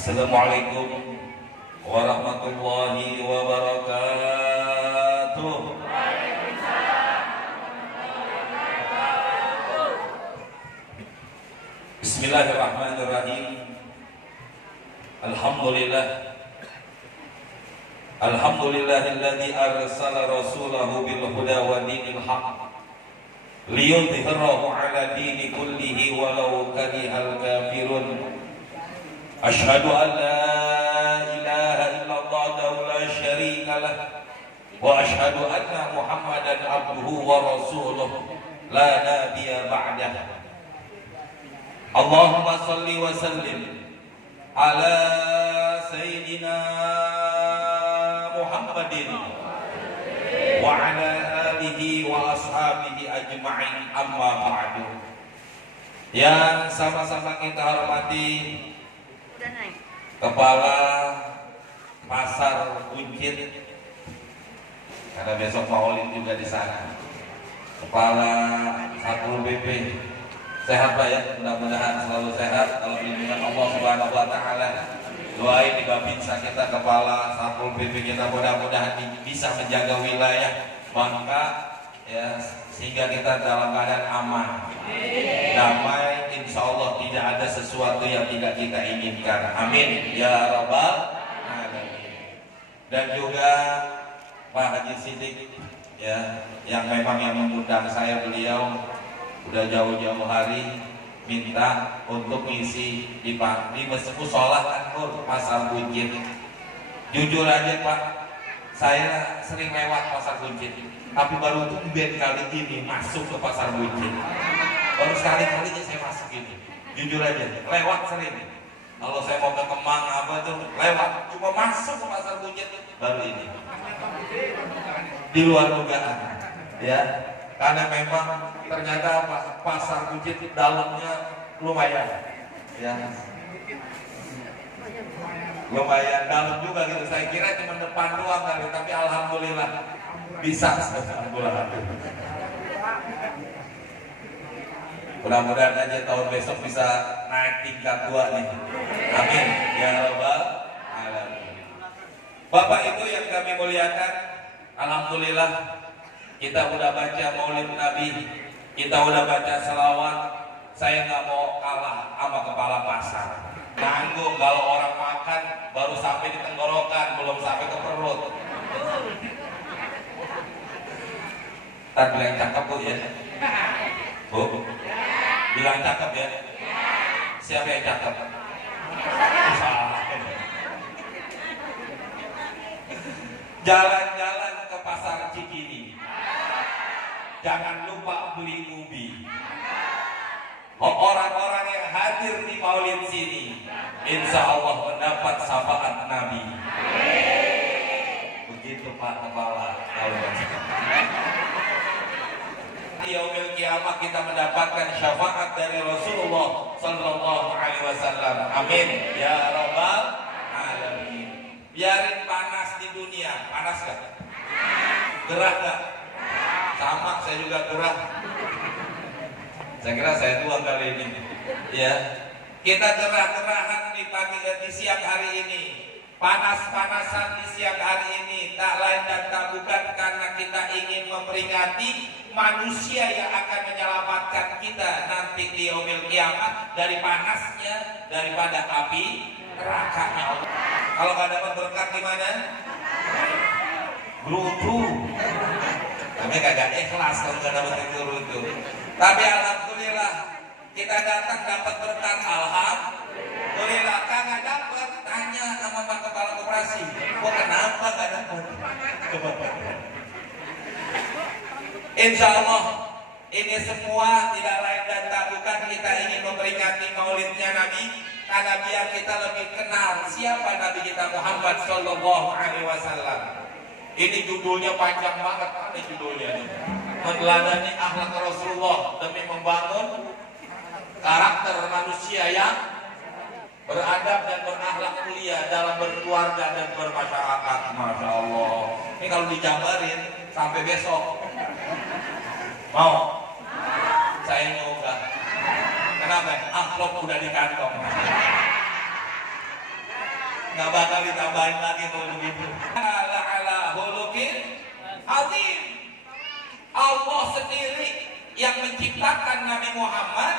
Assalamualaikum warahmatullahi wabarakatuh. Bismillahirrahmanirrahim. Alhamdulillahilladzi arsala rasulahu bil huda wa dinil haqq liyudhhirahu 'ala dini kullihi walau karihal kafirun. Asyhadu an la ilaha illallah wahdahu la syarika lah wa asyhadu anna Muhammadan abduhu wa rasuluh la nabiyya ba'dah. Allahumma salli wa sallim ala sayyidina Muhammadin wa ala alihi wa ashabihi ajma'in, amma ba'du. Yang sama-sama kita hormati Kepala Pasar Buncit, karena besok Maulid juga di sana. Kepala Satpol PP, sehat Pak ya, mudah-mudahan selalu sehat dalam lindungan Allah Subhanahu wa taala. Doain di Babinsa kita, Kepala Satpol PP kita, mudah-mudahan bisa menjaga wilayah Bangka ya, sehingga kita dalam keadaan aman, damai, insya Allah tidak ada sesuatu yang tidak kita inginkan. Amin ya rabbal alamin. Dan juga Pak Haji Sidik ya, yang memang yang mengundang saya, beliau udah jauh-jauh hari minta untuk ngisi di musola Anur Pasar Buncit. Jujur aja Pak, saya sering lewat Pasar Buncit, tapi baru tumben kali ini masuk ke Pasar Buncit. Baru sekali-kalinya saya masuk ini. Jujur aja, lewat sering. Kalau saya mau ke Kemang apa tuh lewat, cuma masuk ke Pasar Buncit baru ini. Di luar dugaan, ya. Karena memang ternyata Pasar Buncit dalamnya lumayan, ya. Lumayan dalam juga gitu. Saya kira cuma depan doang kali, tapi alhamdulillah bisa. Mudah-mudahan aja tahun besok bisa naik tingkat 2 nih. Amin ya rabbal alamin. Bapak Ibu yang kami muliakan, alhamdulillah kita udah baca Maulid Nabi, kita udah baca selawat. Saya nggak mau kalah sama kepala pasar. Nanggung kalau orang makan baru sampai di tenggorokan, belum sampai ke perut. Tadi bilang cakep Bu ya, Bu, bilang cakep ya. Siapa yang cakep? Jalan-jalan ke pasar Cikini, jangan lupa beli ubi. Orang-orang yang hadir di Maulid sini, insya Allah mendapat syafaat Nabi. Begitu Pak Kepala. Di yaumil kiamah kita mendapatkan syafaat dari Rasulullah Sallallahu Alaihi Wasallam. Amin ya rabbal alamin. Biarin panas di dunia, panas gak? Gerah gak? Sama, saya juga gerah. Saya kira saya tua kali ini. Ya, kita gerah-gerahan di siang hari ini, panas-panasan di siang hari ini, tak lain dan tak bukan karena kita ingin memperingati manusia yang akan menyelamatkan kita nanti di yaumil kiamat dari panasnya daripada api nerakanya Allah. Kalau nggak dapat berkat gimana? Gerutu. Kami kagak ikhlas kalau nggak dapat gerutu. Tapi alhamdulillah kita datang dapat berkat, alhamdulillah. Kagak dapat, tanya sama Pak Kepala Koperasi, kok kenapa nggak dapat? Insya Allah ini semua tidak lain dan tak bukan kita ingin memperingati Maulidnya Nabi, karena biar kita lebih kenal siapa Nabi kita Muhammad Sallallahu Alaihi Wasallam. Ini judulnya panjang banget, ini judulnya nih. Meneladani akhlak Rasulullah demi membangun karakter manusia yang beradab dan berakhlak mulia dalam berkeluarga dan bermasyarakat. Masya Allah. Ini kalau dijabarin sampai besok. Mau? Saya nyoba. Kenapa? Amplop udah di kantong. Nggak bakal ditambahin lagi kalau begitu. Ala hulukin azim. Allah sendiri yang menciptakan Nabi Muhammad,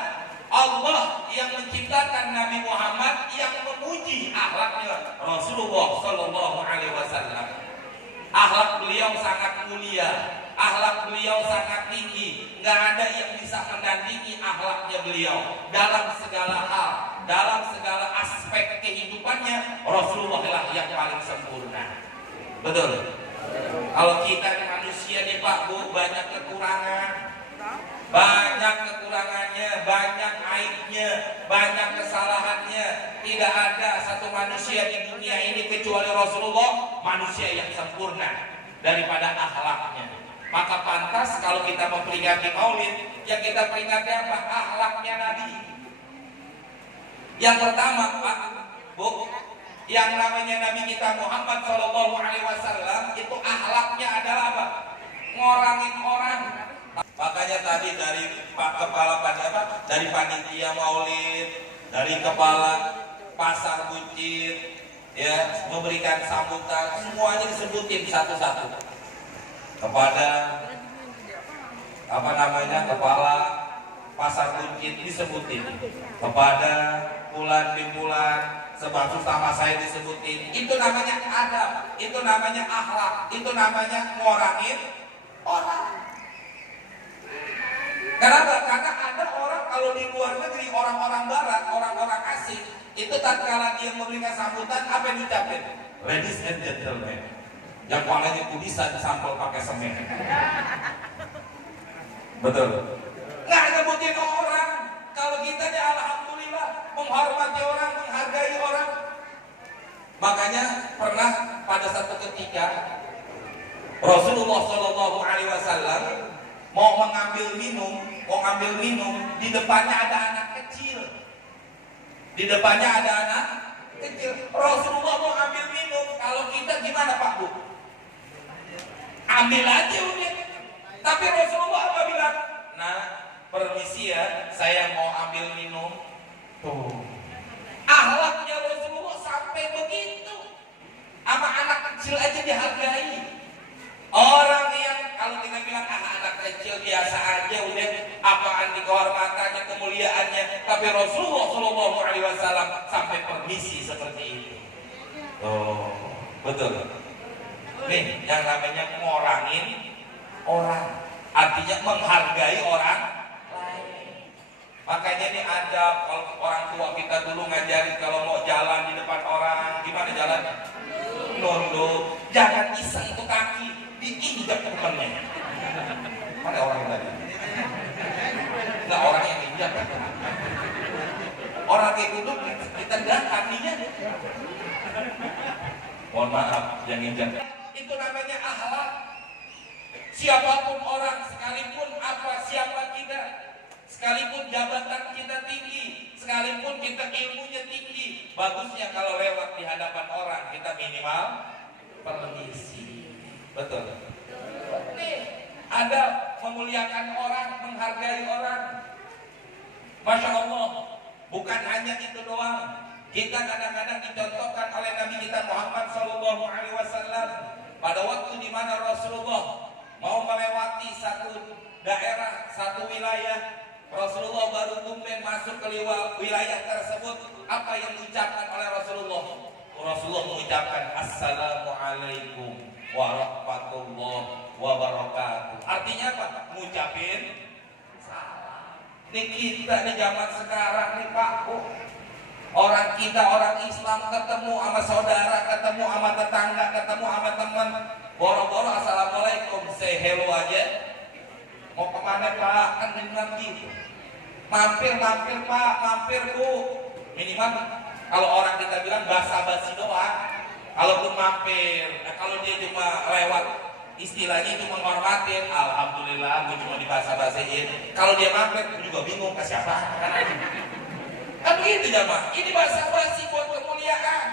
Allah yang menciptakan Nabi Muhammad yang memuji akhlaknya Rasulullah Sallallahu Alaihi Wasallam. Akhlak beliau sangat mulia, akhlak beliau sangat tinggi. Nggak ada yang bisa menandingi akhlaknya beliau dalam segala hal, dalam segala aspek kehidupannya. Rasulullah lah yang paling sempurna. Betul. Kalau kita manusia nih Pak Bu, banyak kekurangan, banyak kekurangannya, banyak aibnya, banyak kesalahannya. Tidak ada satu manusia di dunia ini kecuali Rasulullah manusia yang sempurna daripada akhlaknya. Maka pantas kalau kita memperingati Maulid, yang kita peringati apa? Akhlaknya Nabi. Yang pertama Pak Bu, yang namanya Nabi kita Muhammad Shallallahu Alaihi Wasallam itu akhlaknya adalah apa? Ngorangin orang. Makanya tadi dari Pak Kepala Panitia, dari Panitia Maulid, dari Kepala Pasar Buncit, ya memberikan sambutan, semuanya disebutin satu-satu kepada Kepala Pasar Buncit disebutin, kepada Bulan Bimbulan sebab sama saya disebutin. Itu namanya adab, itu namanya akhlak, itu namanya ngorangin orang. Kenapa? Karena ada orang kalau di luar negeri, orang-orang barat, orang-orang asing, itu tatkala dia memberikan sambutan, apa yang diucapin? Ladies and gentlemen, yang palanya kudisan sampel pakai semen. Betul. Nggak nyebutin orang. Kalau kita nih alhamdulillah menghormati orang, menghargai orang. Makanya pernah pada satu ketika Rasulullah Shallallahu Alaihi Wasallam mau mengambil minum, di depannya ada anak kecil. Di depannya ada anak kecil. Rasulullah mau ambil minum. Kalau kita gimana Pak Bu? Ambil aja udah. Tapi Rasulullah apa bilang? Nah, permisi ya, saya mau ambil minum. Tuh. Akhlaknya Rasulullah sampai begitu. Sama anak kecil aja dihargai. Orang yang kalau kita bilang anak kecil biasa aja udah apaan di kehormatannya, kemuliaannya, tapi Rasulullah Shallallahu Alaihi Wasallam sampai permisi seperti itu. Oh, betul. Nih yang namanya ngorangin orang, artinya menghargai orang lain. Makanya nih ada kalau orang tua kita dulu ngajarin kalau mau jalan di depan orang gimana jalannya? Nunduk, jangan iseng itu kaki. Diinjak temennya. Mana orang tadi? Enggak, orang yang injak. Orang kayak duduk ditendang kakinya. Mohon maaf, yang injak. Itu namanya akhlak. Siapapun orang, sekalipun apa, siapa kita, sekalipun jabatan kita tinggi, sekalipun kita ilmunya tinggi, bagusnya kalau lewat di hadapan orang kita minimal permisi. Betul. Nih, ada memuliakan orang, menghargai orang. Masya Allah, bukan hanya itu doang. Kita kadang-kadang dicontohkan oleh Nabi kita Muhammad Sallallahu Alaihi Wasallam pada waktu di mana Rasulullah mau melewati satu daerah, satu wilayah. Rasulullah baru tumben masuk ke wilayah tersebut. Apa yang diucapkan oleh Rasulullah? Rasulullah mengucapkan Assalamualaikum warahmatullahi wabarakatuh. Artinya apa? Ngucapin salam. Nih kita nih zaman sekarang nih Pak Bu, orang kita orang Islam ketemu sama saudara, ketemu sama tetangga, ketemu sama teman, boro-boro assalamualaikum, say hello aja. Mau kemana Pak? Kan minimal gitu. Mampir Pak, mampir Bu. Minimal kalau orang kita bilang basa-basi doang. Kalaupun mampir, kalau dia cuma lewat, istilahnya itu menghormatin, alhamdulillah, gue cuma dibasa-basiin. Kalau dia mampir, gue juga bingung ke siapa. Kan begitu jamaah. Ini basa-basi buat kemuliaan.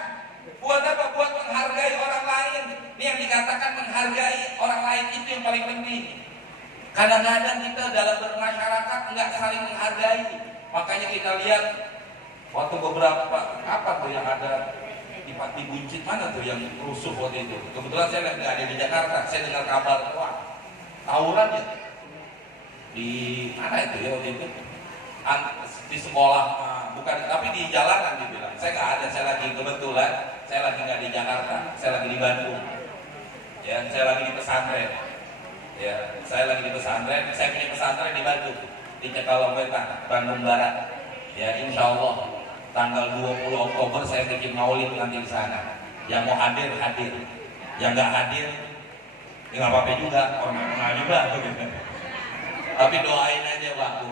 Buat apa? Buat menghargai orang lain. Ini yang dikatakan menghargai orang lain itu yang paling penting. Kadang-kadang kita dalam bermasyarakat nggak saling menghargai. Makanya kita lihat waktu beberapa apa tuh yang ada di Buncit mana tuh yang rusuh waktu itu. Kebetulan saya nggak ada di Jakarta, saya dengar kabar wah tawuran ya di mana itu ya waktu itu di sekolah, bukan, tapi di jalanan dibilang. Saya nggak ada, saya lagi kebetulan saya lagi nggak di Jakarta, saya lagi di Bandung ya, saya lagi di pesantren ya, saya lagi di pesantren, saya punya pesantren di Bandung, di Cekalowetan, Bandung Barat ya. Insya Allah tanggal 20 Oktober saya bikin maulid nanti di sana. Yang mau hadir hadir, yang nggak hadir ya nggak apa-apa juga, orang juga tapi doain aja waktu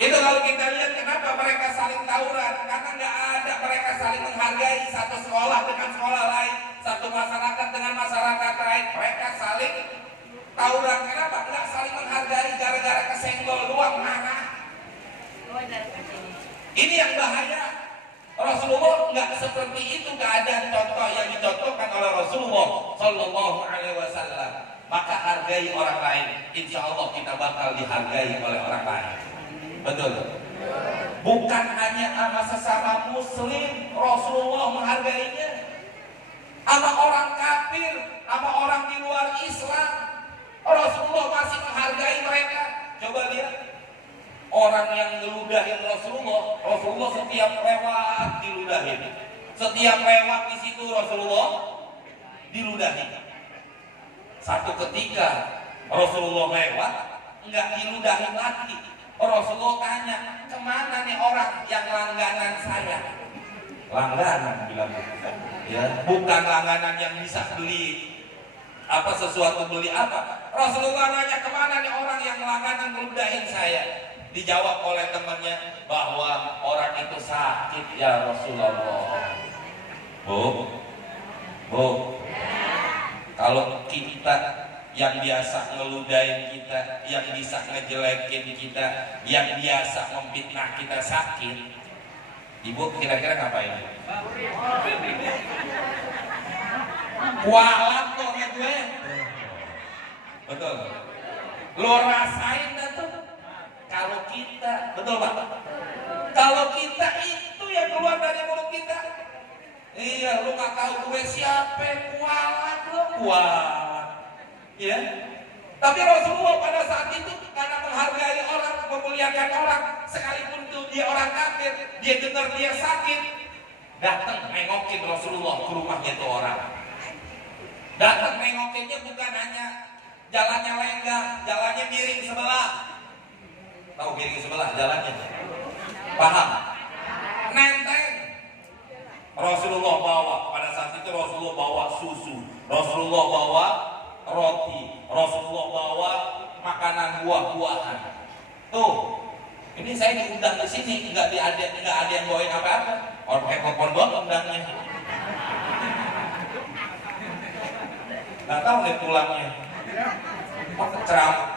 itu. Kalau kita lihat kenapa mereka saling tawuran, karena nggak ada mereka saling menghargai, satu sekolah dengan sekolah lain, satu masyarakat dengan masyarakat lain, mereka saling tawuran. Kenapa? Nggak saling menghargai, gara-gara kesenggol luang marah. Ini yang bahaya. Rasulullah nggak seperti itu keadaan. Contoh yang dicontohkan oleh Rasulullah Shallallahu Alaihi Wasallam. Maka hargai orang lain, insya Allah kita bakal dihargai oleh orang lain. Betul. Bukan hanya sama sesama muslim Rasulullah menghargainya, sama orang kafir, sama orang di luar Islam Rasulullah masih menghargai mereka. Coba lihat orang yang ngeludahin Rasulullah, Rasulullah setiap lewat diludahin. Setiap lewat di situ Rasulullah diludahin. Satu ketika Rasulullah lewat, nggak diludahin lagi. Rasulullah tanya, kemana nih orang yang langganan saya? Langganan bilang, ya, bukan langganan yang bisa beli apa sesuatu, beli apa. Rasulullah nanya, kemana nih orang yang langganan ngeludahin saya? Dijawab oleh temannya bahwa orang itu sakit ya Rasulullah. Bu, kalau kita yang biasa ngeludahin kita, yang bisa ngejelekin kita, yang biasa memfitnah kita sakit, ibu kira-kira ngapain? Kualat kok gue. Betul. Lo rasain dah tuh. Kalau kita, betul Pak? Kalau kita itu yang keluar dari mulut kita, iya, lu gak tahu gue siapa, kualat lo, kualat, ya. Tapi Rasulullah pada saat itu karena menghargai orang, memuliakan orang, sekalipun tuh dia orang kafir, dia dengar dia sakit, datang nengokin Rasulullah ke rumahnya tuh orang. Datang nengokinnya bukan hanya jalannya lenggang, jalannya miring sebelah. Tahu miring sebelah jalannya? Paham? Nenteng. Rasulullah bawa, pada saat itu Rasulullah bawa susu, Rasulullah bawa roti, Rasulullah bawa makanan buah-buahan. Tuh, ini saya diundang di sini, nggak ada yang bawain apa-apa. Orang pakai telepon doang undangnya. Nggak tahu nih pulangnya.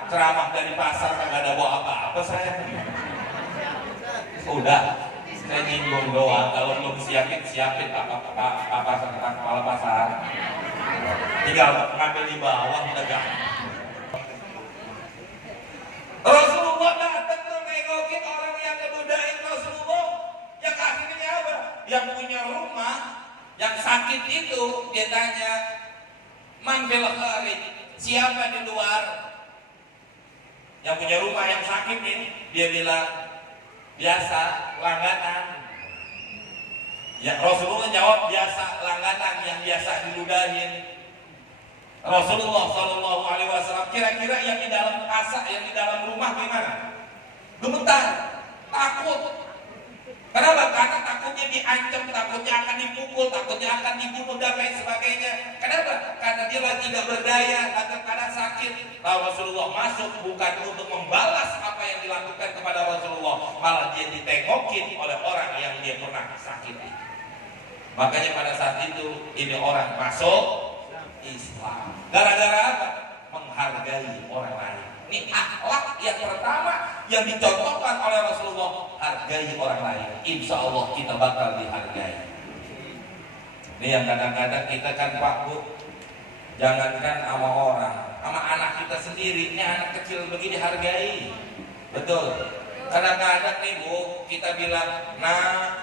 Ceramah dari pasar kagak ada bawa apa-apa saya. Udah, saya nyinggung doang. Kalau belum siapin kepala pasar. Tinggal ngambil di bawah udah gampang. Rasulullah datang tuh nengokin orang yang ngeludahin Rasulullah. Yang akhirnya apa? Yang punya rumah, yang sakit itu dia tanya, man fil kharij, siapa di luar? Yang punya rumah yang sakit ini, dia bilang biasa langganan. Ya Rasulullah jawab biasa langganan yang biasa diludahin. Rasulullah Shallallahu Alaihi Wasallam kira-kira yang di dalam kasak, yang di dalam rumah gimana? Gemetar, takut. Kenapa? Karena takutnya diancam, takutnya akan dipukul, takutnya akan dibunuh dan lain sebagainya. Kenapa? Karena dia lagi tidak berdaya, karena sakit. Lalu Rasulullah masuk bukan untuk membalas apa yang dilakukan kepada Rasulullah, malah dia ditengokin oleh orang yang dia pernah sakiti. Makanya pada saat itu ini orang masuk Islam. Gara-gara apa? Menghargai orang lain. Ini akhlak yang pertama yang dicontohkan oleh Rasulullah, hargai orang lain. Insya Allah kita bakal dihargai. Ini yang kadang-kadang kita kan Pak Bu, jangankan sama orang, sama anak kita sendiri. Ini anak kecil begini hargai. Betul. Kadang-kadang nih Bu, kita bilang, nah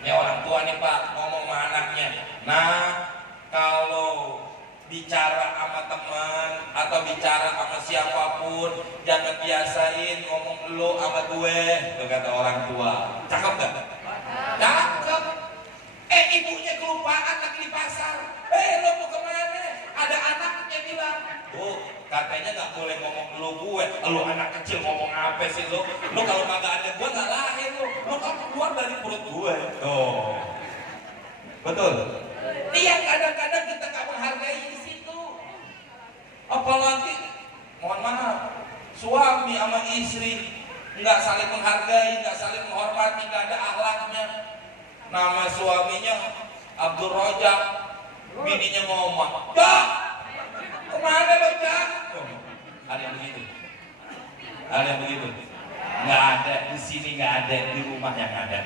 Ini orang tua nih Pak ngomong sama anaknya. Nah, kalau bicara sama teman atau bicara sama siapapun, jangan biasain ngomong lo sama gue, itu kata orang tua. Cakep gak? Cakep. Ibunya kelupaan lagi di pasar. Lo mau kemana? Ada anaknya bilang, katanya gak boleh ngomong lo gue. Lo anak kecil ngomong apa sih lo? Lo kalau kagak ada gue gak lahir lo. Lo kan keluar dari perut gue. Betul. Iya, kadang-kadang kita gak menghargai di situ. Apalagi, mohon maaf, suami sama istri nggak saling menghargai, nggak saling menghormati, nggak ada akhlaknya. Nama suaminya Abdul Rojak, bininya ngomong, "Jak, kemana lo Jak?" Ada yang begitu? Ada yang begitu? Nggak ada, di sini nggak ada, di rumah yang ada.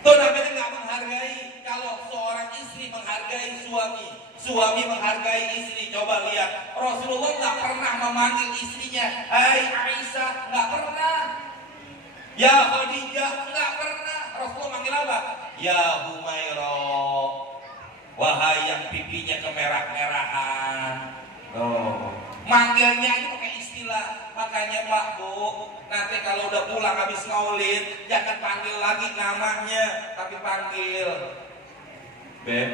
Itu namanya nggak menghargai. Kalau seorang istri menghargai suami menghargai istri. Coba lihat, Rasulullah nggak pernah memanggil istrinya, "Hai Aisyah," nggak pernah. "Ya Khadijah," nggak pernah. Rasulullah manggil apa? "Ya Humairah," wahai yang pipinya kemerah-merahan. Manggilnya aja pakai istilah. Makanya Pak Bu, nanti kalau udah pulang habis maulid, jangan panggil lagi namanya, tapi panggil Beb.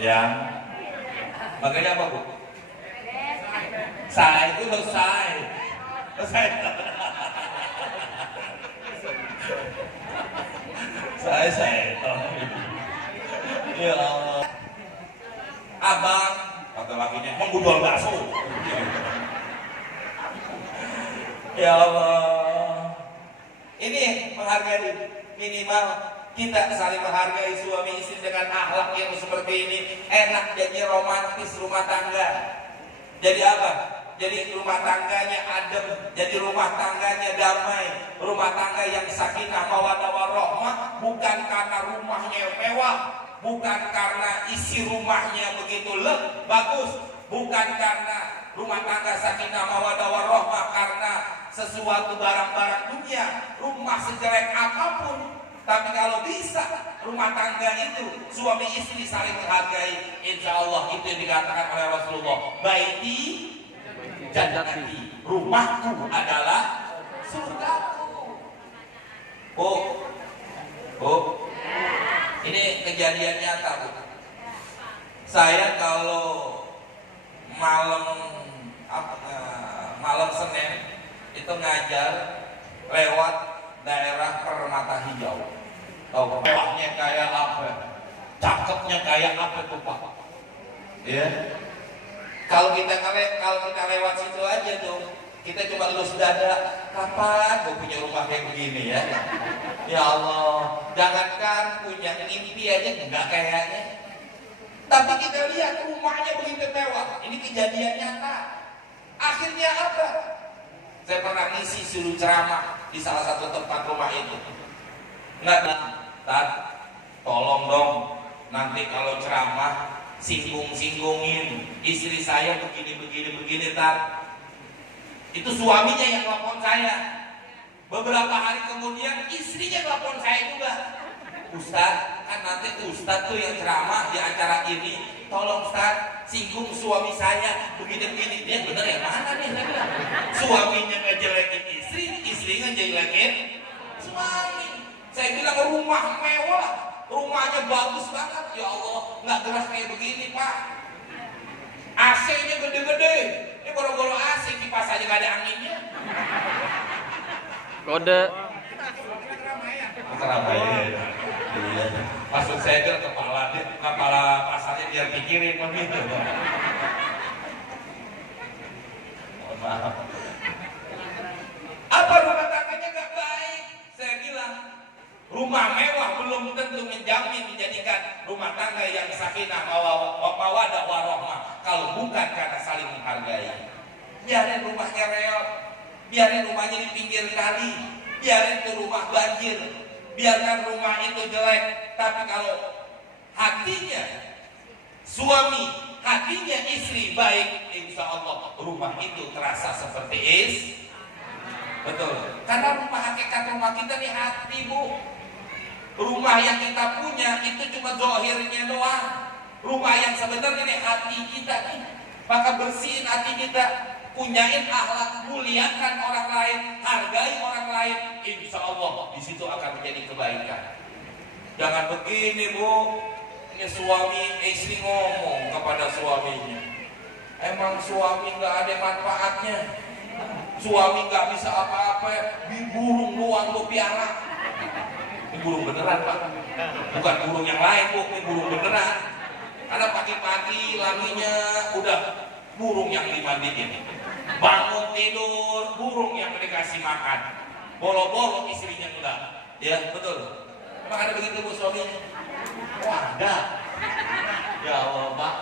Ya. Makanya apa Bu? Saya itu selesai. Saya. Ya Allah. Abang, kata lakinya, menggudol bakso. Ya Allah. Ini menghargai, minimal kita saling menghargai suami istri dengan akhlak yang seperti ini. Enak, jadi romantis rumah tangga. Jadi apa? Jadi rumah tangganya adem, jadi rumah tangganya damai, rumah tangga yang sakinah mawaddah warahmah, bukan karena rumahnya mewah, bukan karena isi rumahnya begitu bagus, bukan karena rumah tangga sakinah mawaddah warahmah karena sesuatu barang-barang dunia, rumah sejelek apapun. Tapi kalau bisa rumah tangga itu suami istri saling menghargai, insya Allah itu yang dikatakan oleh Rasulullah, baiti jannati, rumahku adalah surgaku. Ini kejadian nyata Bu. Saya kalau malam Senin itu ngajar lewat daerah Permata Hijau. Tahu mewahnya kayak apa? Cakepnya kayak apa tuh Pak? Ya. Kalau kita lewat situ aja tuh, kita cuma lulus dada, kapan gue punya rumah kayak begini ya? Ya Allah, jangankan punya mimpi aja enggak kayaknya. Tapi kita lihat rumahnya begitu mewah. Ini kejadian nyata. Akhirnya apa? Saya pernah ngisi suruh ceramah di salah satu tempat rumah itu. Tat, tolong dong, nanti kalau ceramah singgung-singgungin istri saya begini Tat. Itu suaminya yang telepon saya. Beberapa hari kemudian istrinya telepon saya juga. Ustaz, kan nanti Ustaz tuh yang ceramah di acara ini, tolong Ustaz singgung suami saya begini-begini. Dia bener yang mana nih? Suaminya ngejelekin istri, istri ngejelekin suami. Saya bilang rumah mewah, rumahnya bagus banget. Ya Allah, nggak gerak kayak begini Pak. AC-nya gede-gede. Ini boro-boro AC, kipas aja nggak ada anginnya. Kode. Keramaian. Iya. Maksud saya ke kepala pasarnya biar pikirin begitu. Mohon maaf. Apa rumah tangganya nggak baik? Saya bilang rumah mewah belum tentu menjadikan rumah tangga yang sakinah mawaddah warahmah kalau bukan karena saling menghargai. Biarin rumahnya reot, biarin rumahnya di pinggir kali, biarin itu rumah banjir, biarkan rumah itu jelek. Tapi kalau hatinya suami, hatinya istri baik, insya Allah rumah itu terasa seperti Betul. Karena rumah hakikat rumah kita nih hati, Bu. Rumah yang kita punya itu cuma zahirnya doang. Rumah yang sebenarnya nih hati kita nih. Maka bersihin hati kita, punyain akhlak, muliakan orang lain, hargai orang lain. Insya Allah di situ akan menjadi kebaikan. Jangan begini, Bu. Ini suami istri ngomong kepada suaminya. Emang suami nggak ada manfaatnya. Suami nggak bisa apa-apa. Burung doang lu piara. Ini burung beneran, Pak. Bukan burung yang lain, Bu. Ini burung beneran. Karena pagi-pagi laginya udah burung yang dimandiin. Bangun tidur, burung yang dikasih makan. Bolo-bolo istrinya enggak. Ya, betul. Emang ada begitu, Bu, suaminya? Wah, ada. Ya Allah, Pak.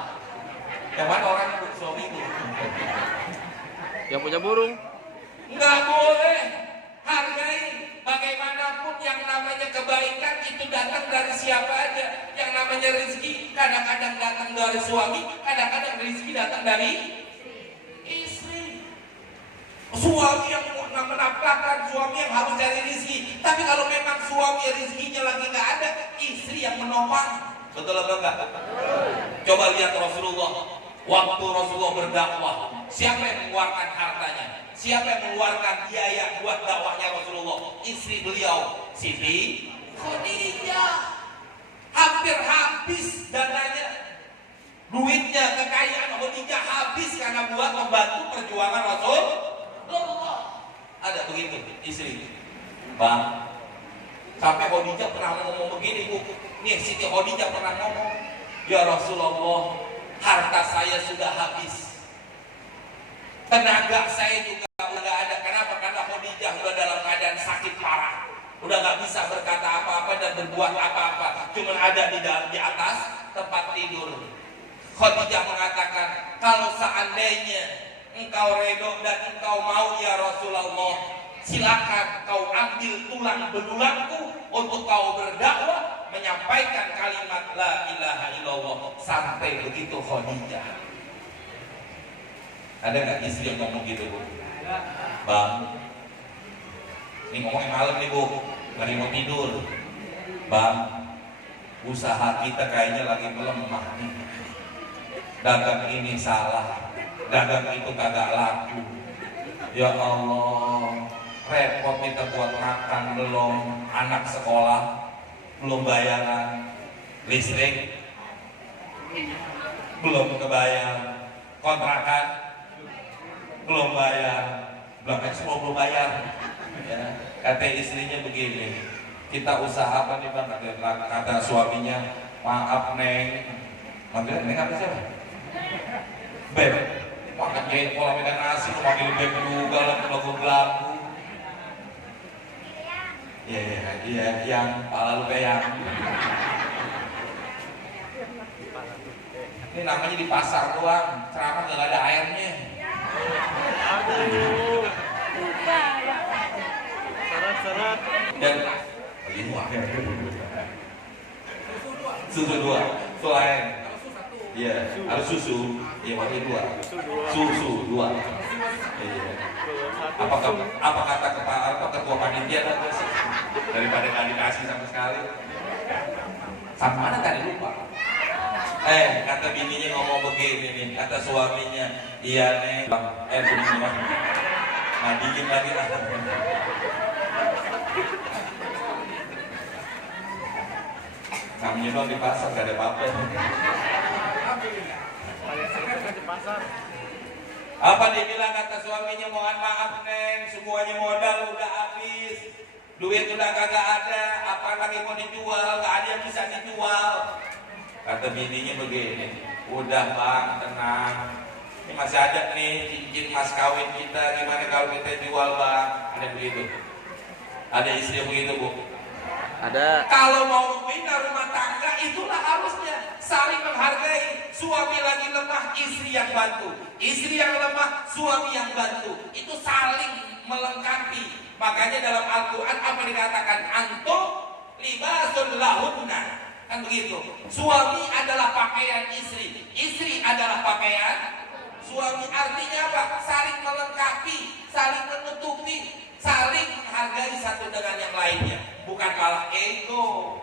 Yang mana orang yang suami itu? Yang punya burung? Nggak boleh. Hargai. Bagaimanapun yang namanya kebaikan itu datang dari siapa aja. Yang namanya rezeki kadang-kadang datang dari suami, kadang-kadang rezeki datang dari istri. Suami yang menafkahkan, suami yang harus cari rezeki. Tapi kalau memang suami rezekinya lagi nggak ada, istri yang menopang. Betul atau enggak? Coba lihat Rasulullah. Waktu Rasulullah berdakwah, siapa yang mengeluarkan hartanya? Siapa yang mengeluarkan biaya buat dakwahnya Rasulullah? Istri beliau, Siti Khadijah. Hampir habis dananya, duitnya, kekayaan Khadijah habis karena buat membantu perjuangan Rasulullah. Ada begitu istri, Bang. Sampai Khadijah pernah ngomong begini, Bu. Nih Siti Khadijah pernah ngomong, ya Rasulullah, harta saya sudah habis, tenaga saya juga udah gak ada. Kenapa? Karena Khadijah udah dalam keadaan sakit parah, udah gak bisa berkata apa-apa dan berbuat apa-apa, cuma ada di atas tempat tidur. Khadijah mengatakan, kalau seandainya engkau redho dan engkau mau ya Rasulullah, silakan kau ambil tulang belulangku untuk kau berdakwah, menyampaikan kalimat la ilaha illallah. Sampai begitu Khadijah. Ada nggak istri yang ngomong gitu, Bu? Bang, ini ngomongin malam nih, Bu, lagi mau tidur. Bang, usaha kita kayaknya lagi melemah nih. Dagang ini salah, dagang itu kagak laku. Ya Allah, repot kita buat makan belum, anak sekolah belum bayaran, listrik belum kebayar, kontrakan belum bayar, belakang semua belum bayar. Ya, kata istrinya begini, kita usaha apa nih Bang? Kata suaminya, maaf Neng. Manggilnya Neng apa siapa? Beb. Makan jengkol, makan nasi, manggil Beb juga lagu-lagu. Iya, yang pala lu peyang. Ini namanya di pasar doang, ceramah gak ada airnya. Aduh. Seret-seret. Dan susu dua, selain iya, harus susu, iya pakai dua, susu dua. Iya. Apa kata ketua panitia daripada nggak dikasih sama sekali? Sama mana tadi lupa? Kata bininya ngomong begini nih, kata suaminya, iya nih, bininya, nah dingin lagi lah. Namanya doang di pasar, gak ada apa-apa. Apa dia bilang, kata suaminya, mohon maaf Neng, semuanya modal udah habis, duit udah kagak ada, apa lagi mau dijual, gak ada yang bisa dijual. Kata bininya begini, udah Bang, tenang, ini masih ada nih cincin mas kawin kita, gimana kalau kita jual Bang? Ada begitu? Ada istri yang begitu, Bu? Ada. Kalau mau bina rumah tangga, itulah harusnya saling menghargai. Suami lagi lemah, istri yang bantu. Istri yang lemah, suami yang bantu. Itu saling melengkapi. Makanya dalam Al-Quran apa dikatakan? Antum libasun lahunna. Kan begitu. Suami adalah pakaian istri, istri adalah pakaian suami. Artinya apa? Saling melengkapi, saling menutupi, saling malah ego.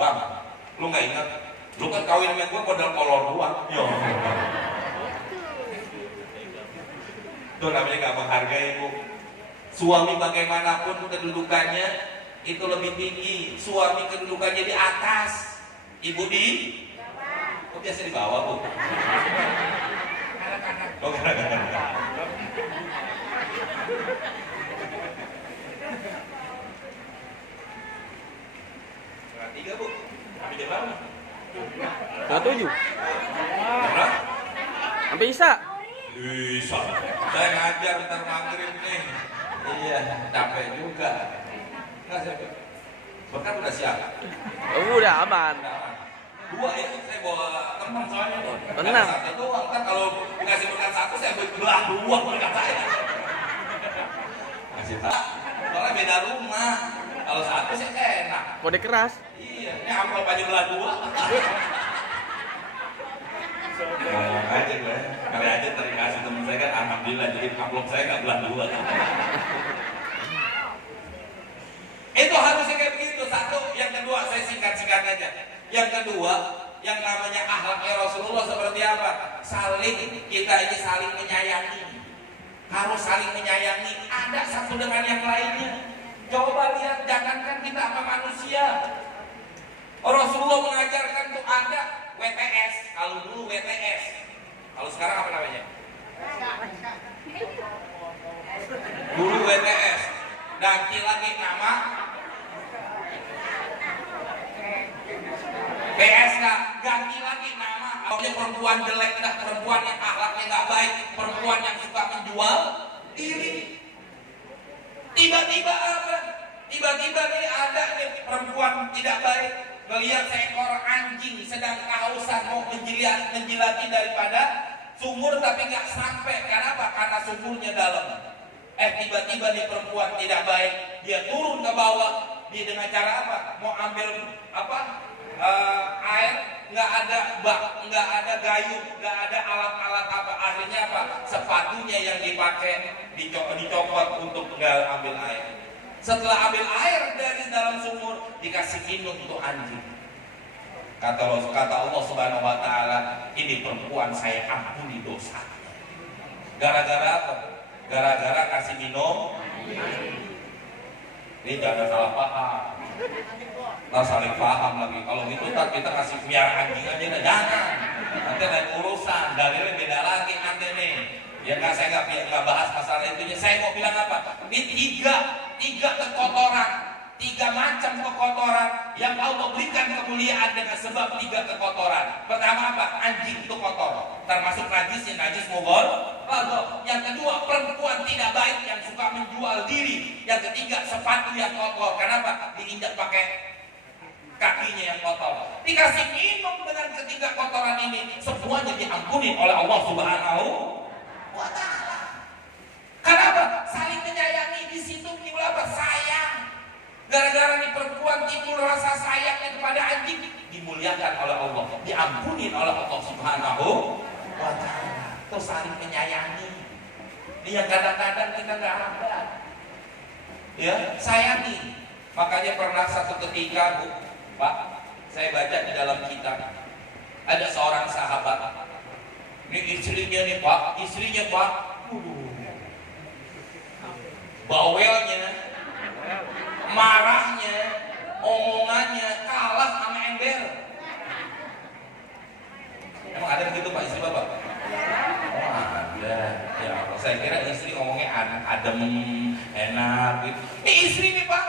Bang, lu nggak ingat? Lu kan kawin sama gue modal kolor doang. Yo. Itu namanya nggak menghargai, Bu. Suami bagaimanapun kedudukannya itu lebih tinggi. Suami kedudukannya di atas, ibu di bawah. Oh, biasa di bawah, Bu. Oh, tiga, Bu. Sampai jam berapa? Setengah 7. Berapa? Sampai Isa. Bisa. Saya ngajar bentar maghrib nih. Iya, capek juga. Nggak, saya berkat udah siap. Udah aman. Dua ya, saya bawa teman soalnya. Tenang. Satu doang, kan kalau dikasih berkat satu saya belah dua berkat saya. Masih tak. Soalnya beda rumah. Kalau satu sih enak. Kode keras. Iya, ini amplop aja belah dua. Ngomong aja gue, kali aja terkasih temen saya kan alhamdulillah jadi amplop saya nggak belah dua. Itu harusnya kayak begitu. Satu, yang kedua saya singkat-singkat aja. Yang kedua, yang namanya akhlaknya Rasulullah seperti apa? Kita ini saling menyayangi. Harus saling menyayangi. Ada satu dengan yang lainnya. Coba lihat, jangankan kita sama manusia. Rasulullah mengajarkan tuh ada WTS. Kalau dulu WTS, kalau sekarang apa namanya? Dulu WTS, ganti lagi nama PSK, ganti lagi nama. Awalnya perempuan jelek, perempuan yang akhlaknya nggak baik, perempuan yang suka menjual diri. Tiba-tiba apa? Tiba-tiba nih ada nih perempuan tidak baik, melihat seekor anjing sedang kehausan mau menjilati daripada sumur tapi nggak sampai. Kenapa? Karena sumurnya dalam. Tiba-tiba nih perempuan tidak baik, dia turun ke bawah. Dia dengan cara apa? Mau ambil apa? Air, nggak ada bak, nggak ada gayung, nggak ada alat-alat apa. Akhirnya apa? Sepatunya yang dipakai dicopot untuk nggak ambil air. Setelah ambil air dari dalam sumur, dikasih minum untuk anjing. Kata Allah Subhanahu Wa Taala, ini perempuan saya ampuni dosa. Gara-gara apa? Gara-gara kasih minum. Ini jangan salah paham. Nah, saling paham lagi. Kalau gitu kita kasih biar anjing aja, jangan. Nanti ada urusan, dalilnya beda lagi nanti nih. Ya nggak, saya nggak bahas masalah itunya. Saya mau bilang apa? Ini tiga kekotoran, tiga macam kekotoran yang Allah berikan kemuliaan dengan sebab tiga kekotoran. Pertama apa? Anjing itu kotor, termasuk najis mugol. Yang kedua, perempuan tidak baik yang suka menjual diri. Yang ketiga, sepatu yang kotor. Kenapa? Diinjak pakai kakinya yang kotor. Dikasih minum dengan ketiga kotoran ini, semuanya diampuni oleh Allah Subhanahu Wa Ta'ala. Kenapa? Saling menyayangi. Di situ timbul apa? Sayang. Gara-gara nih perempuan timbul rasa sayangnya kepada anjing, dimuliakan oleh Allah, diampuni oleh Allah Subhanahu Wa Ta'ala. Itu saling menyayangi. Ini yang kadang-kadang kita nggak ada. Ya, sayangi. Makanya pernah satu ketika, Bu, Pak, saya baca di dalam kitab, ada seorang sahabat. Ini istrinya nih Pak, bawelnya, marahnya, omongannya kalah sama ember. Emang ada begitu Pak istri Bapak? Oh ada. Ya, saya kira istri ngomongnya adem, enak gitu. Istri nih Pak,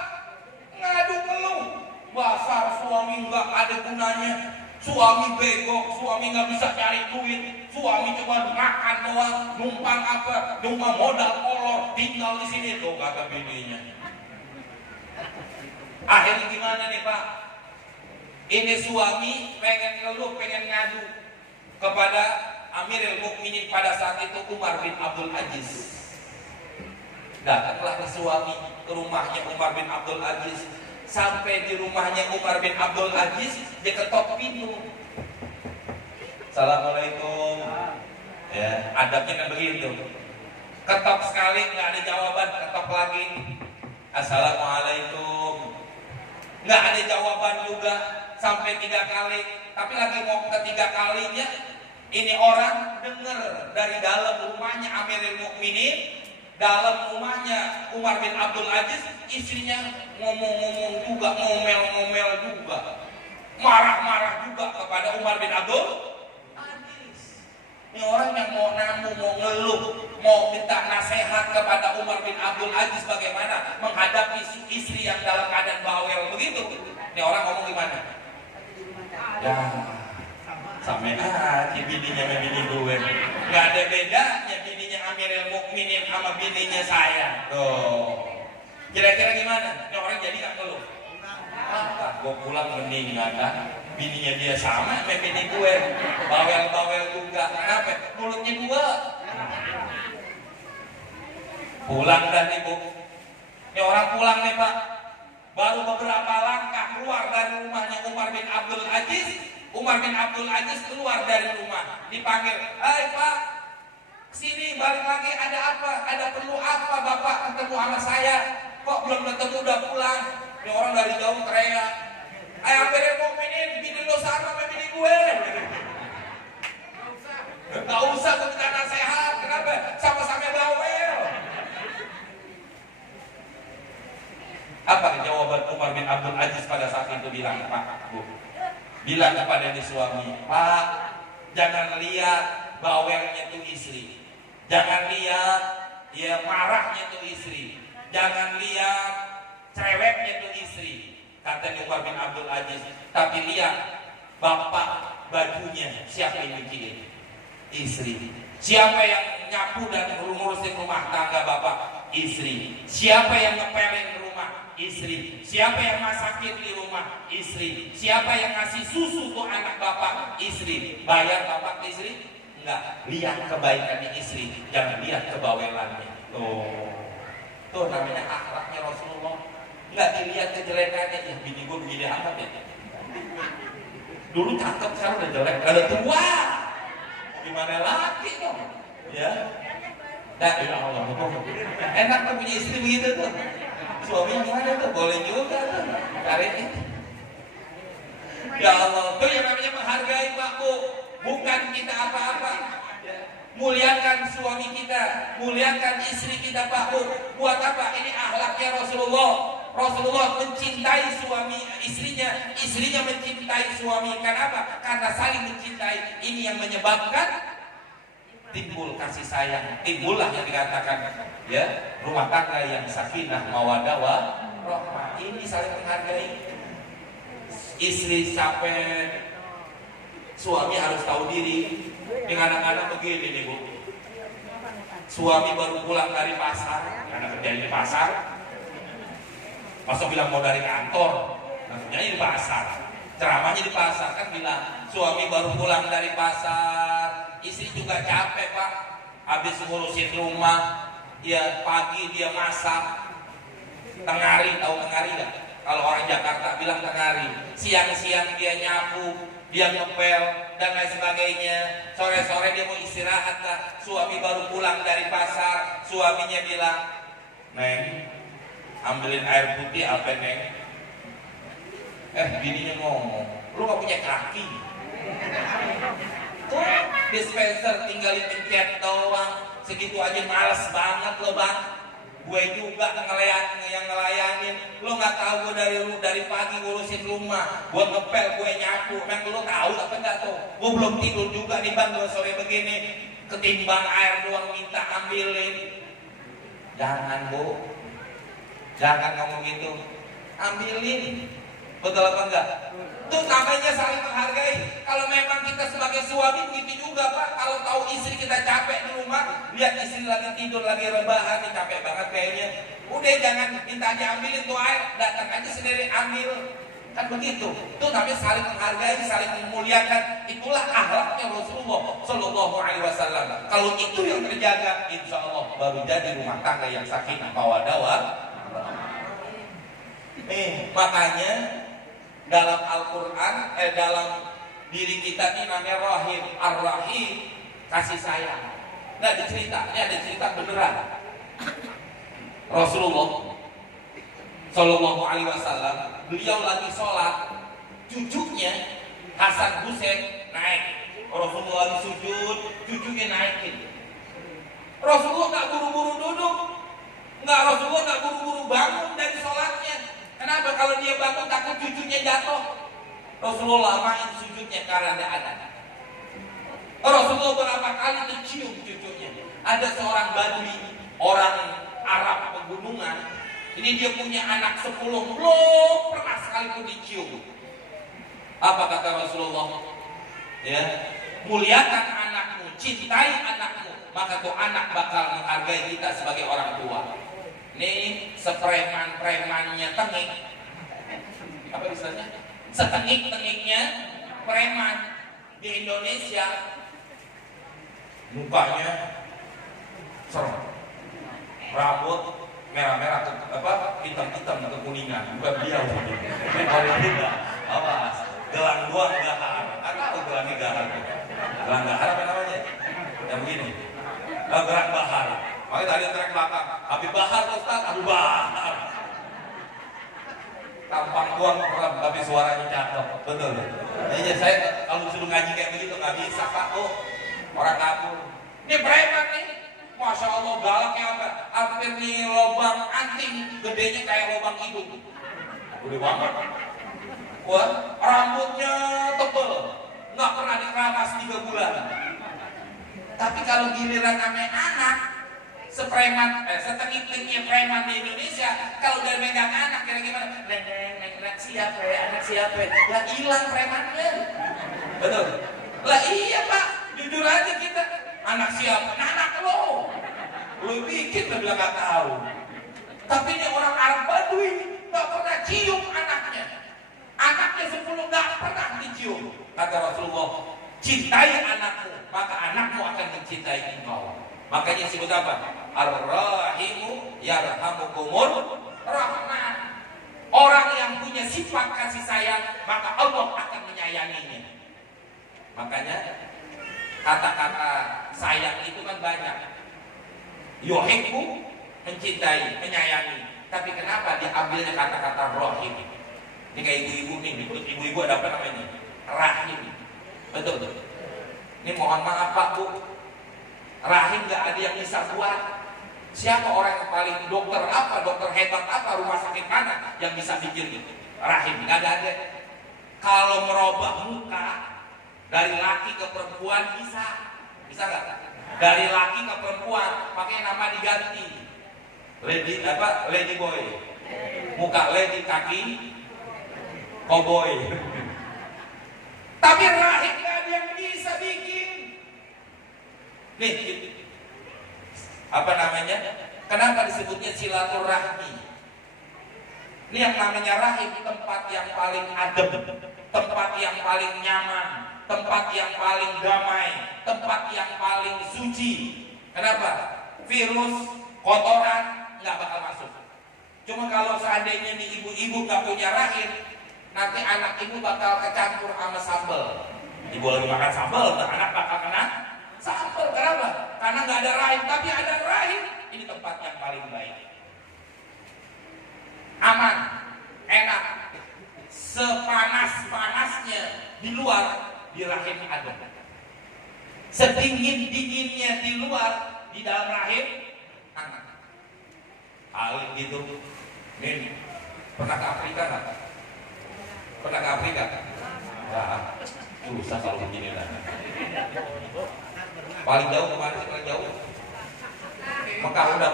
ngadu ngeluh. Basar suami nggak ada gunanya. Suami bego, suami nggak bisa cari duit, suami cuma makan doang, numpang modal kolor, tinggal di sini tuh kata bininya. Akhirnya gimana nih Pak? Ini suami pengen ngeluh, pengen ngadu kepada Amirul Mukminin pada saat itu Umar bin Abdul Aziz. Datanglah ke suami ke rumahnya Umar bin Abdul Aziz. Sampai di rumahnya Umar bin Abdul Aziz, dia ketok pintu. Assalamualaikum. Ya, adabnya kan begitu. Ketok sekali nggak ada jawaban, ketok lagi. Assalamualaikum. nggak ada jawaban juga sampai 3 kali. Tapi lagi mau ketiga kalinya, ini orang dengar dari dalam rumahnya Amirul Mukminin, dalam rumahnya Umar bin Abdul Aziz, istrinya ngomong-ngomong juga, ngomel-ngomel juga, marah-marah juga kepada Umar bin Abdul Aziz. Ini orang yang mau namu, mau ngeluh, mau minta nasihat kepada Umar bin Abdul Aziz bagaimana menghadapi istri yang dalam keadaan bawel begitu. Ini orang ngomong gimana? Ya, sampai bininya sama bini gue nggak ada bedanya, bininya Amirul Mukminin sama bininya saya. Tuh, kira-kira gimana? Ini orang jadi nggak ngeluh? Gue pulang mendingan kan, bininya dia sama bini gue, bawel-bawel juga. Kenapa? Mulutnya dua. Pulang dan ibu, ini orang pulang nih Pak, baru beberapa langkah keluar dari rumahnya Umar bin Abdul Aziz. Umar bin Abdul Aziz keluar dari rumah, dipanggil, "Hai Pak, sini balik lagi, ada apa? Ada perlu apa Bapak ketemu sama saya? Kok belum ketemu udah pulang?" Ini orang dari jauh teriak, "Ayo Amirul Mukminin, bini lo sama bini gue." Gak usah gue minta nasihat, kenapa? Sama-sama bawel. Apa jawaban Umar bin Abdul Aziz pada saat itu? Bilang, "Pak, Bu, bilang kepada di suami, Pak, jangan lihat bawelnya tuh istri, jangan lihat ya marahnya tuh istri, jangan lihat cerewetnya tuh istri," kata Umar bin Abdul Aziz, "tapi lihat bapak bajunya siapa yang bikin? Istri. Siapa yang nyapu dan ngurusin rumah tangga bapak? Istri. Siapa yang ngepelin rumah? Istri. Siapa yang masakin di rumah? Istri. Siapa yang ngasih susu tuh anak bapak? Istri. Bayar bapak ke istri? Enggak. Lihat kebaikannya istri, jangan lihat kebawelannya. Tuh namanya akhlaknya Rasulullah. Enggak dilihat kejelekannya. Ya bini gue begini amat ya. Dulu cakep, sekarang udah jelek. Ada tua. Gimana lagi dong? Ya. Nah, ya Allah. Enak tuh punya istri begitu tuh. Suami gimana tuh? Boleh juga tuh. Cari ini. Ya Allah, tuh yang namanya menghargai Pak Bu. Bukan kita apa-apa. Muliakan suami kita, muliakan istri kita Pak Bu. Buat apa? Ini akhlaknya Rasulullah. Rasulullah mencintai suami istrinya, istrinya mencintai suami. Kenapa? Karena saling mencintai. Ini yang menyebabkan timbul kasih sayang. Timbullah yang dikatakan ya rumah tangga yang sakinah mawaddah warahmah. Ini saling menghargai. Istri sampai suami harus tahu diri. Kadang-kadang begini nih Bu, suami baru pulang dari pasar, karena kerjanya di pasar, masa bilang mau dari kantor, kerjanya di pasar, ceramahnya di pasar, kan bilang suami baru pulang dari pasar, istri juga capek Pak, habis ngurusin rumah, ya pagi dia masak, tengari, tahu tengari nggak? Kalau orang Jakarta bilang tengari, siang-siang dia nyapu, dia ngepel dan lain sebagainya. Sore-sore dia mau istirahat lah. Suami baru pulang dari pasar, suaminya bilang, "Neng, ambilin air putih apa Neng?" Bininya ngomong, "Lu gak punya kaki?" Tuh dispenser tinggalin pencet doang, segitu aja males banget lo Bang. Gue juga yang ngelayanin. Lo nggak tahu gue dari pagi ngurusin rumah, gue ngepel, gue nyapu. Emang lo tahu apa enggak tuh? Gue belum tidur juga nih Bang, gue sore begini. Ketimbang air doang minta ambilin. Jangan Bu, jangan ngomong gitu. Ambilin. Betul apa enggak? Itu namanya saling menghargai. Kalau memang kita sebagai suami begitu juga Pak. Kalau tahu istri kita capek di rumah, lihat istri lagi tidur, lagi rebahan, nih capek banget kayaknya, udah jangan minta aja ambilin tuh air, datang aja sendiri ambil. Kan begitu. Itu namanya saling menghargai, saling memuliakan. Itulah akhlaknya Rasulullah Shallallahu Alaihi Wasallam. Kalau itu yang terjaga, insya Allah baru jadi rumah tangga yang sakinah mawaddah warahmah. Makanya dalam Al-Quran, dalam diri kita ini namanya Rahim, Ar-Rahim, kasih sayang. Nah ada cerita, ini ada cerita beneran. Rasulullah Sallallahu Alaihi Wasallam, beliau lagi sholat, cucunya Hasan Husain naik, Rasulullah lagi sujud, cucunya naikin. Rasulullah nggak buru-buru duduk, Rasulullah nggak buru-buru bangun dari sholatnya. Kenapa? Kalau dia bangun takut cucunya jatuh. Rasulullah main sujudnya karena ada. Rasulullah berapa kali mencium cucunya. Ada seorang Badui, orang Arab pegunungan. Ini dia punya anak 10, belum pernah sekalipun dicium. Apa kata Rasulullah? Ya, muliakan anakmu, cintai anakmu, maka tuh anak bakal menghargai kita sebagai orang tua. Nih sepreman-premannya tengik. Apa istilahnya? Setengik-tengiknya preman di Indonesia. Mukanya serem, rambut merah-merah, hitam-hitam kekuningan, bukan dia. Kalau kita, awas, gelang dua gahar, atau gelangnya gahar, gelang gahar apa namanya? Yang begini, gelang bahar. Makanya tadi trek belakang, Habib Bahar Ustaz, Abu Bahar. Tampang doang merem, tapi suaranya cakep, betul. Jadi saya kalau disuruh ngaji kayak begitu nggak bisa Pak, orang kabur. Ini preman nih, masya Allah galaknya apa? Hampir nih lubang anting, gedenya kayak lubang hidung. Udah banget. Wah, rambutnya tebel, nggak pernah dikeramas 3 bulan. Tapi kalau giliran namanya anak, setengik-tengiknya preman di Indonesia, kalau udah megang anak kira gimana? Anak siapa? Lah hilang premannya. Betul. Lah iya Pak, jujur aja kita. Anak siapa? Anak lo bikin lo bilang gak tahu. Tapi ini orang Arab Badui gak pernah cium anaknya. Anaknya 10 gak pernah dicium. Kata Rasulullah, cintai anakmu, maka anakmu akan mencintai engkau. Makanya disebut apa? Ar-Rahimu yarhamukumur rahman. Orang yang punya sifat kasih sayang, maka Allah akan menyayanginya. Makanya kata-kata sayang itu kan banyak. Yuhibbu, mencintai, menyayangi. Tapi kenapa diambilnya kata-kata rahim? Ini kayak ibu-ibu nih, ibu-ibu ada apa namanya? Rahim. Betul. Ini mohon maaf Pak Bu, rahim gak ada yang bisa buat. Siapa orang yang paling dokter apa, dokter hebat apa, rumah sakit mana yang bisa bikin gitu? Rahim, gak ada. Kalau merubah muka dari laki ke perempuan bisa nggak? Dari laki ke perempuan pakai nama diganti. Lady boy, muka lady, kaki cowboy. Tapi rahim nggak ada yang bisa bikin. Nih, apa namanya? Kenapa disebutnya silaturahmi? Ini yang namanya rahim, tempat yang paling adem, tempat yang paling nyaman, tempat yang paling damai, tempat yang paling suci. Kenapa? Virus, kotoran nggak bakal masuk. Cuma kalau seandainya nih ibu-ibu nggak punya rahim, nanti anak ibu bakal kecampur sama sambal. Ibu lagi makan sambal, anak bakal kena sambal. Kenapa? Karena nggak ada rahim. Tapi ada rahim, ini tempat yang paling baik. Aman, enak, sepanas-panasnya di luar, di rahim ada. Sedingin-dinginnya di luar, di dalam rahim hangat. Hal gitu. Nih, pernah ke Afrika nggak? Pernah ke Afrika? Nggak. Susah kalau begini lah. Paling jauh kemana sih? Paling jauh? Mekah udah.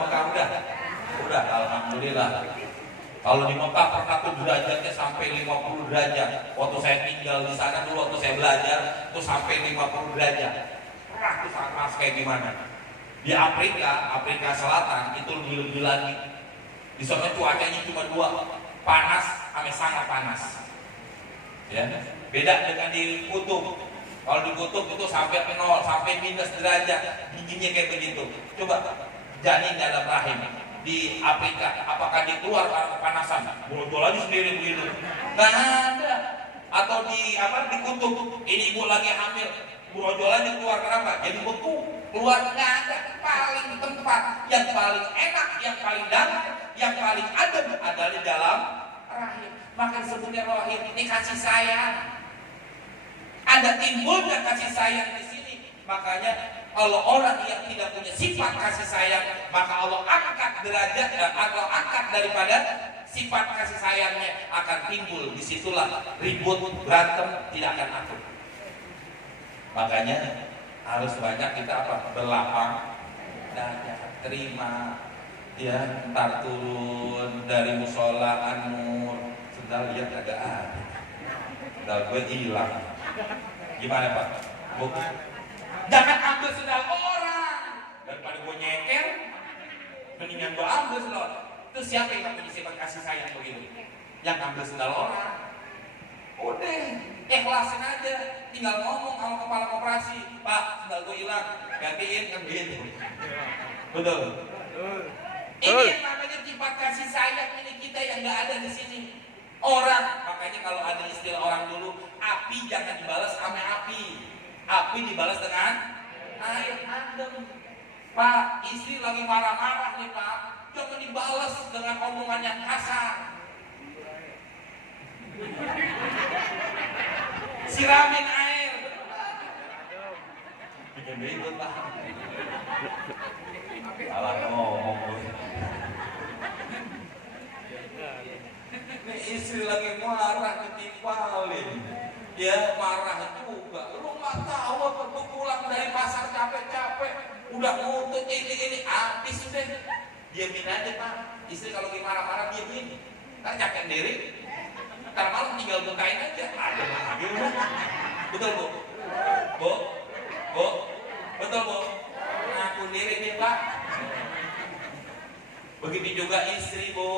Udah, alhamdulillah. Kalau di Mekah pernah tuh derajatnya sampai 50 derajat. Waktu saya tinggal di sana dulu, waktu saya belajar, tuh sampai 50 derajat. Pernah tuh panas kayak gimana? Di Afrika Selatan itu lebih lagi. Di sana cuacanya cuma 2, panas sama sangat panas. Ya, beda dengan di kutub. Kalau di kutub itu sampai 0, sampai minus derajat, dinginnya kayak begitu. Coba janin dalam rahim di Afrika, apakah dia keluar karena kepanasan? Botol aja sendiri begitu. Nggak ada. Atau di kutub, ini ibu lagi hamil, brojol aja keluar, kenapa? Jadi beku. Keluar nggak ada, paling tempat yang paling enak, yang paling damai, yang paling adem adalah di dalam rahim. Maka disebutnya rahim ini kasih sayang. Ada timbulnya kasih sayang di sini. Makanya kalau orang yang tidak punya sifat kasih sayang, maka Allah angkat derajat dan Allah angkat daripada sifat kasih sayangnya, akan timbul. Disitulah ribut, berantem tidak akan akur. Makanya harus banyak kita apa? Berlapang dada, terima. Ya, ntar turun dari musola An-Nur, sudah lihat ada ada. Sudah gue hilang. Gimana Pak? Bu? Jangan ambil sendal orang. Daripada gue nyeker, mendingan gue ambil sendal. Itu siapa yang punya sifat kasih sayang begitu? Yang ambil sendal orang. Udah, ikhlasin aja. Tinggal ngomong sama kepala koperasi, Pak, sendal gue hilang, gantiin kan gitu. Betul. Ini yang namanya sifat kasih sayang ini kita yang nggak ada di sini. Orang, makanya kalau ada istilah orang dulu, api jangan dibalas sama api. Api dibalas dengan air adem. Pak, istri lagi marah-marah nih Pak, jangan dibalas dengan omongan yang kasar. Siramin air. Bikin ribut Pak. Salah ngomong gue. Ini istri lagi marah ditimpalin. Dia marah juga. Lu nggak tahu apa tuh, pulang dari pasar capek-capek, udah ngutut ini habis deh. Diamin aja Pak. Istri kalau lagi marah-marah diamin. Kan capek diri. Ntar malam tinggal bukain aja. Ada lagi udah. Betul Bu? Bu? Bu? Betul Bu? Ngaku diri nih Pak. Begitu juga istri Bu.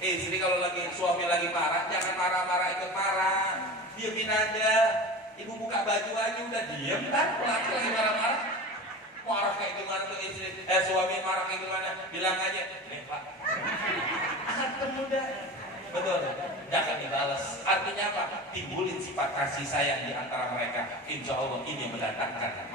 Istri kalau lagi suami lagi marah, jangan marah-marah ikut marah. Diamin aja. Ibu buka baju aja udah diam kan? Laki lagi marah-marah. Marah kayak gimana tuh istri? Suami marah kayak gimana? Bilang aja, nih Pak. Adem udah. Betul. Jangan dibalas. Artinya apa? Timbulin sifat kasih sayang di antara mereka. Insya Allah ini mendatangkan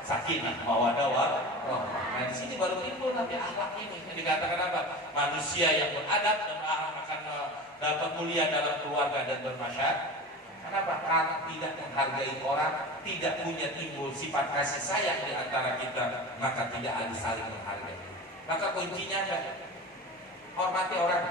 sakinah, mawaddah, warahmah. Nah di sini baru timbul nanti akhlak ini. Yang dikatakan apa? Manusia yang beradab dan akan dapat mulia dalam keluarga dan bermasyarakat. Kenapa? Karena tidak menghargai orang, tidak punya timbul sifat kasih sayang di antara kita, maka tidak ada saling menghargai. Maka kuncinya apa? Hormati orang.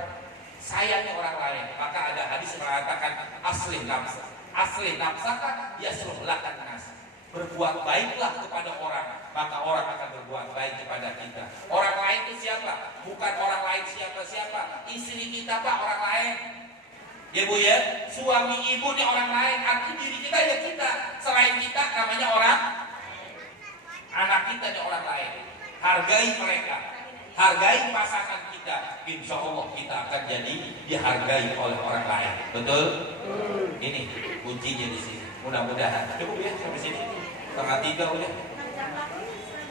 Sayangi orang lain. Maka ada hadis mengatakan asli nafsa. Asli nafsa kan yasluh lakan nas. Berbuat baiklah kepada orang, maka orang akan berbuat baik kepada kita. Orang lain itu siapa? Bukan orang lain siapa-siapa. Istri kita Pak, orang lain. Ya Bu ya, suami ibu ini orang lain. Arti diri kita ya kita. Selain kita namanya orang. Anak kita ini orang lain. Hargai mereka. Hargai pasangan kita, insya Allah kita akan jadi dihargai oleh orang lain. Betul? Ini kuncinya di sini. Mudah-mudahan. Cukup ya sampai sini. 2:30 udah.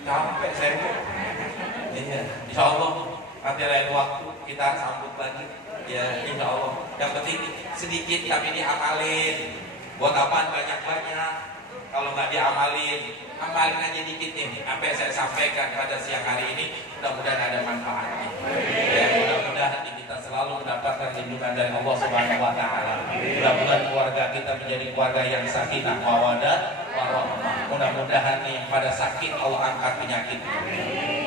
Capek saya Bu. Iya. Insya Allah nanti lain waktu kita sambut lagi. Ya insya Allah. Yang penting sedikit tapi diamalin. Buat apaan banyak-banyak? Kalau nggak diamalin, amalin aja dikit nih. Apa yang saya sampaikan pada siang hari ini, mudah-mudahan ada manfaatnya. Ya, mudah-mudahan kita selalu mendapatkan lindungan dari Allah Subhanahu Wa Taala. Mudah-mudahan keluarga kita menjadi keluarga yang sakinah, mawaddah, warahmah. Mudah-mudahan nih yang pada sakit Allah angkat penyakitnya.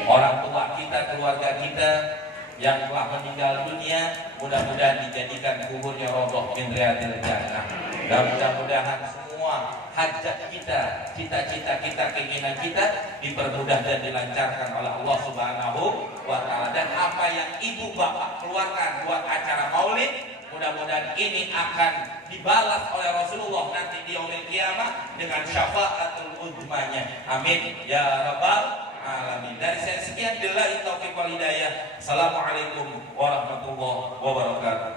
Orang tua kita, keluarga kita yang telah meninggal dunia, mudah-mudahan dijadikan kuburnya roboh min riyadil jannah. Dan mudah-mudahan semua hajat kita, cita-cita kita, keinginan kita dipermudah dan dilancarkan oleh Allah Subhanahu wa Ta'ala. Dan apa yang ibu bapak keluarkan buat acara maulid, mudah-mudahan ini akan dibalas oleh Rasulullah nanti di yaumil qiyamah dengan syafaatul uzmanya. Amin ya rabbal alamin. Dari saya sekian, billahi taufiq wal hidayah. Assalamualaikum warahmatullahi wabarakatuh.